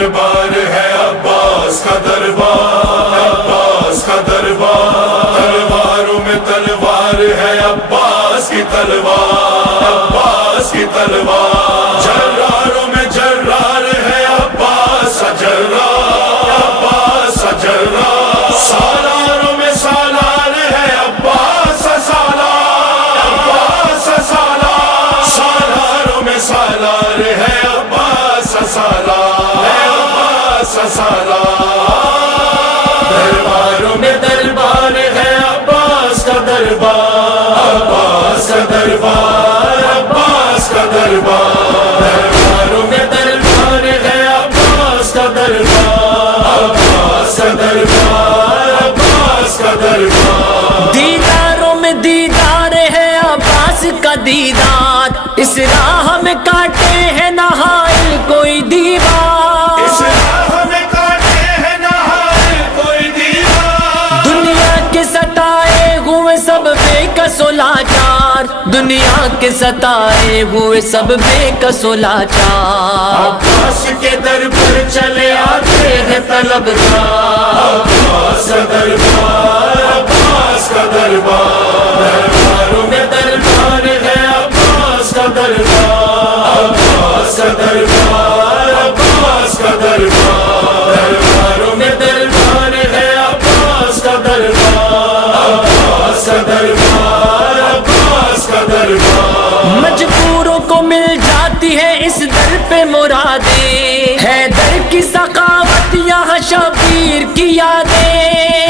دربار ہے عباس کا دربار، عباس کا دربار، تلواروں میں تلوار ہے عباس کی تلوار، عباس کی تلوار، جراروں میں جرار ہے عباس جرار، عباس جرار، سالاروں میں سالار ہے عباس سالار، عباس سالار، سالاروں میں سالار ہے عباس سالار، عباس سالار، درباروں میں دربار ہے عباس کا دربار، عباس کا دربار، عباس کا دربار، درباروں میں دربار ہے عباس کا دربار، عباس کا دربار، عباس کا دربار، دیداروں میں دیدار ہے عباس کا دیدار، اس راہ میں کاٹے ہیں نہ حائل کوئی دیوار، اس راہ میں کاٹے ہیں نہ حائل کوئی دیوار، دنیا کے ستائے ہوئے سب بے کس و لاچار، دنیا کے ستائے ہوئے سب بے کس و لاچار، عباس کے در پر چلے آتے ہیں طلبگار، عباس کا دربار، عباس کا دربار، درباروں میں دربار ہے عباس کا دربار، عباس کا دربار، عباس کا دربار، درباروں میں دربار ہے عباس کا دربار، عباس کا دربار، عباس کا دربار، مجبوروں کو مل جاتی ہے اس در پہ مرادیں، حیدر کی سخاوت یہاں شبیر کی یادیں،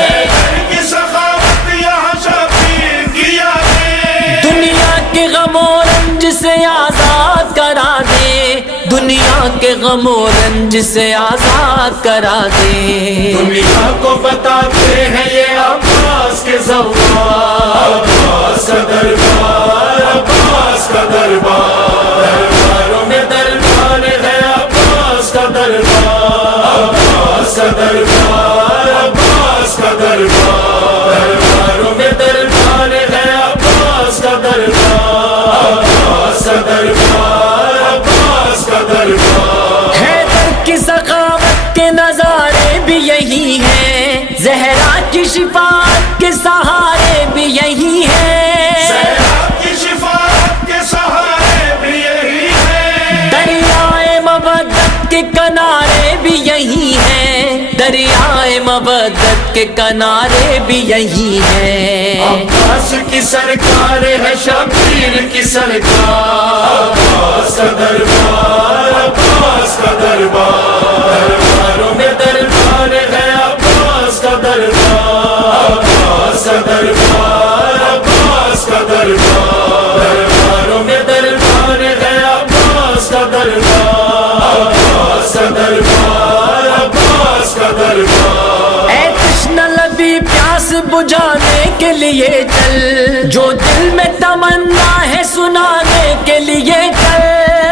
حیدر کی سخاوت یہاں شبیر کی یادیں، دنیا کے غم و رنج سے آزاد کرا دے، دنیا کے غم و رنج سے آزاد کرا دے، دنیا کو بتاتے ہیں یہ عباس کے زوار، عباس کا دربار، عباس کا دربار، درباروں میں دربار ہے عباس کا دربار، عباس کا دربار، عباس کا دربار، درباروں میں دربار ہے عباس کا دربار، عباس کا دربار، عباس کا دربار، حیدر کی سخاوت کے نظارے بھی یہی ہیں، زہرا کی شفاعت کے سہارے بھی یہی ہیں، سیراب کی شفاعت کے سہارے بھی یہی ہے، دریائے مودت کے کنارے بھی یہی ہیں، دریائے مودت کے کنارے بھی یہی ہیں، عباس کی سرکار ہے شبیر کی سرکار، عباس کا دربار، عباس کا دربار، درباروں میں دربار ہے عباس کا دربار، عباس کا دربار، عباس کا دربار، درباروں میں دربار ہے عباس کا دربار، عباس کا دربار، عباس کا دربار، اے تشنہ لبی پیاس بجھانے کے لیے چل، جو دل میں تمنا ہے سنانے کے لیے چل،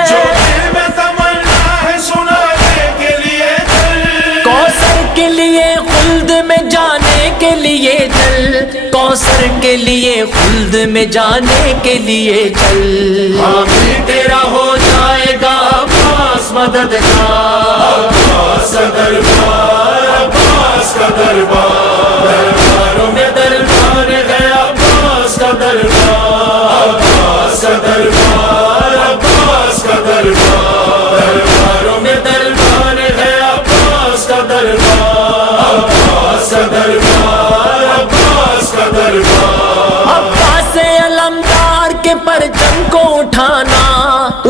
جو دل میں تمنا ہے سنانے کے لیے چل، کوثر کے لیے خلد میں جانے کے لیے چل، کوثر کے لیے خلد میں جانے کے لیے چل، حامی تیرا ہو جائے گا عباس مددگار، عباس کا دربار، عباس کا دربار، درباروں میں دربار ہے عباس کا دربار، عباس کا دربار، عباس کا دربار، درباروں میں دربار ہے عباس کا دربار، عباس کا دربار، عباس کا دربار، عباس علمدار کے پرچم کو اٹھانا،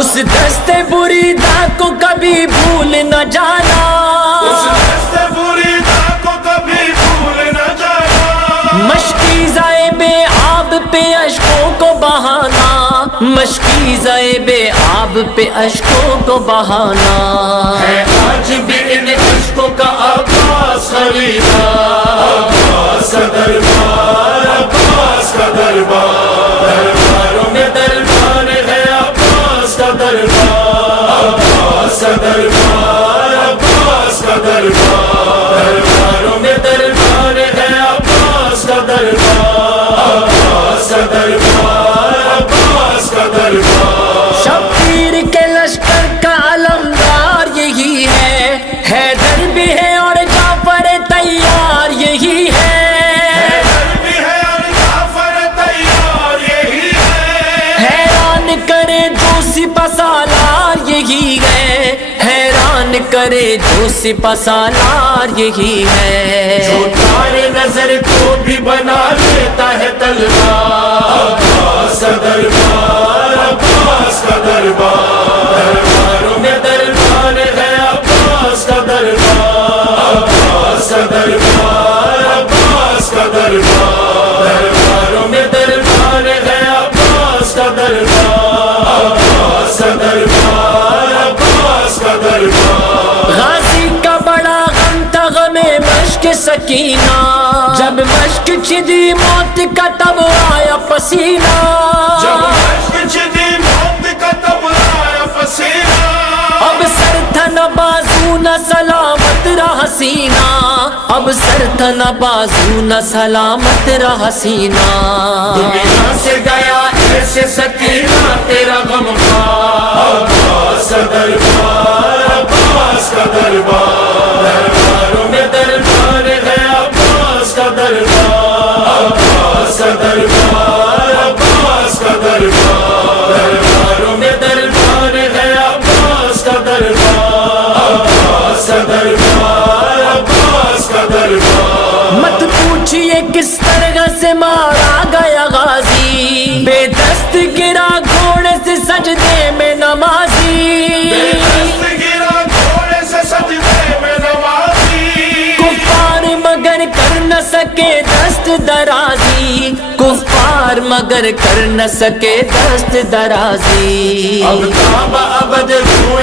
اس دستے بریدہ کو کبھی بھول نہ جانا، اس دست بریدہ کو کبھی بھول نہ جانا، مشکیزہ بے آب پہ اشکوں کو بہانا، مشکیزہ بے آب پہ اشکوں کو بہانا، ہے آج بھی ان عشقوں کا عباس خریدار، عباس کا دربار، عباس کا دربار، درباروں میں دربار ہے عباس کا دربار، عباس کا دربار، عباس کا دربار، درباروں میں دربار ہے عباس کا دربار، عباس کا دربار، عباس کا دربار، شبیر کے لشکر کا علمدار یہی ہے بھی ہے اور جعفر تیار یہی ہے، حیدر بھی ہے اور جعفر تیار یہی ہے، حیران کرے جو سپہ سالار یہی ہے، حیران کرے جو سپہ سالار یہی ہے، جو تارے نظر کو بھی بنا لیتا ہے تلوار، عباس کا دربار، عباس کا دربار، درباروں میں دربار ہے عباس کا دربار، عباس کا دربار، عباس کا دربار، درباروں میں دربار ہے عباس کا دربار، عباس کا دربار، عباس کا دربار۔ غازی کا بڑا غم تھا غم مشق سکینہ، جب مشق چھدی موت کا تب آیا پسینہ، جب مشق چھدی موت کا تب آیا پسینہ، اب سر تھا نہ بازو نہ سلامت رہا سینہ، اب سر تھا نہ بازو نہ سلامت رہا سینہ، دنیا سے گیا ایسے سکینہ تیرا غم خوار، عباس کا دربار، عباس کا دربار، درباروں میں دربار ہے عباس کا دربار، عباس کا دربار، عباس کا دربار، درباروں میں دربار ہے عباس کا دربار، عباس کا دربار، عباس کا دربار۔ مت پوچھئے کس طرح سے مارا گیا غازی، بے دست گرا گھوڑے سے سجدے میں نمازی، دست گرا گھوڑے سے سجدے میں نمازی، کفار مگر کر نہ سکے دست درازی، کفار مگر کر نہ سکے دست درازی، اب تاب ابد روح